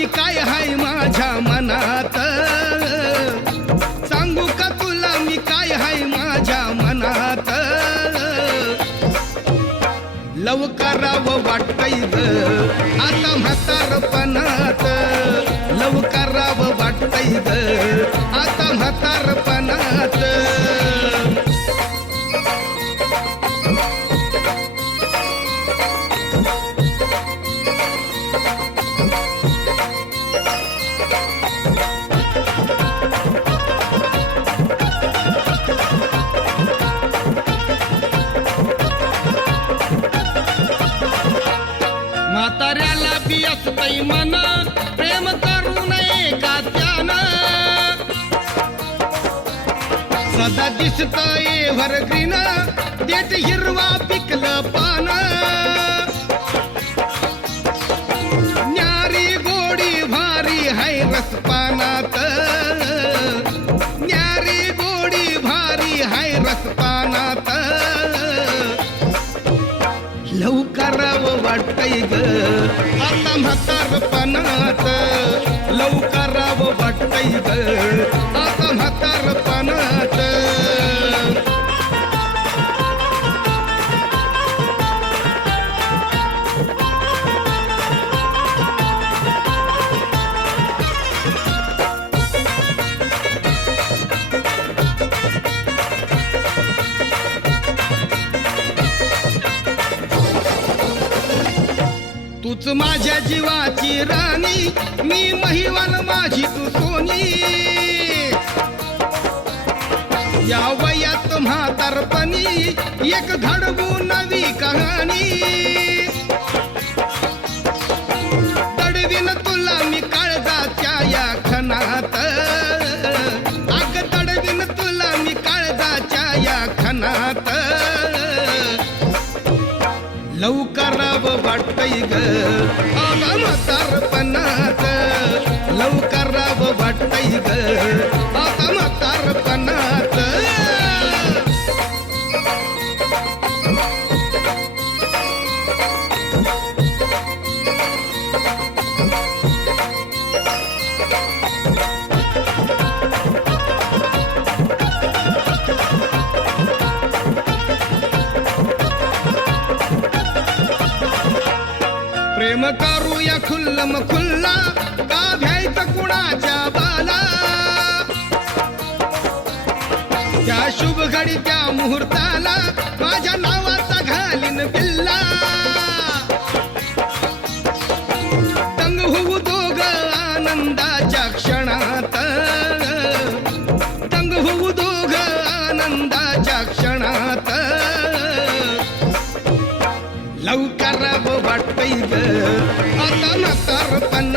मी काय हाय माझ्या मनात, सांगू का तुला मी काय हाय माझ्या मनात. लव करावं वाटतंय ग आता म्हातारपणात, लव करावं वाटतंय ग आता म्हातारपणात. म्हाताऱ्याला बी असतंय मन प्रेम करू नये का त्यानं, सदा दिसतंय एव्हरग्रीन देठ हिरवा पिकलं पान. न्यारी गोडी भारी हाय रसपानात, न्यारी गोडी भारी हाय रसपानात. लव करावं वाटतंय ग आता म्हातारपणात, लव करावं वाटतंय ग आता म्हातारपणात. तूच माझ्या जीवाची राणी, मी महिवाल माझी तू सोनी. या वयात म्हातारपणी एक घडवू नवी कहाणी. दडवीन तुला मी काळजाच्या या खणात, अग दडवीन तुला मी काळजाच्या या खणात. लव करावं वाटतंय ग आता म्हातारपणात, लव करावं वाटतंय ग आता म्हातारपणात. प्रेम करूया खुल्लम खुल्ला, का भ्यायचं कुणाच्या बाला. त्या शुभ घडी त्या मुहूर्ताला माझ्या नावाचा घालीन बिल्ला. दंग होऊ दोघ आनंदाच्या क्षणात, दंग होऊ दोघ आनंदाच्या क्षणात. लव करावं वाटतंय ग आता म्हातारपणात,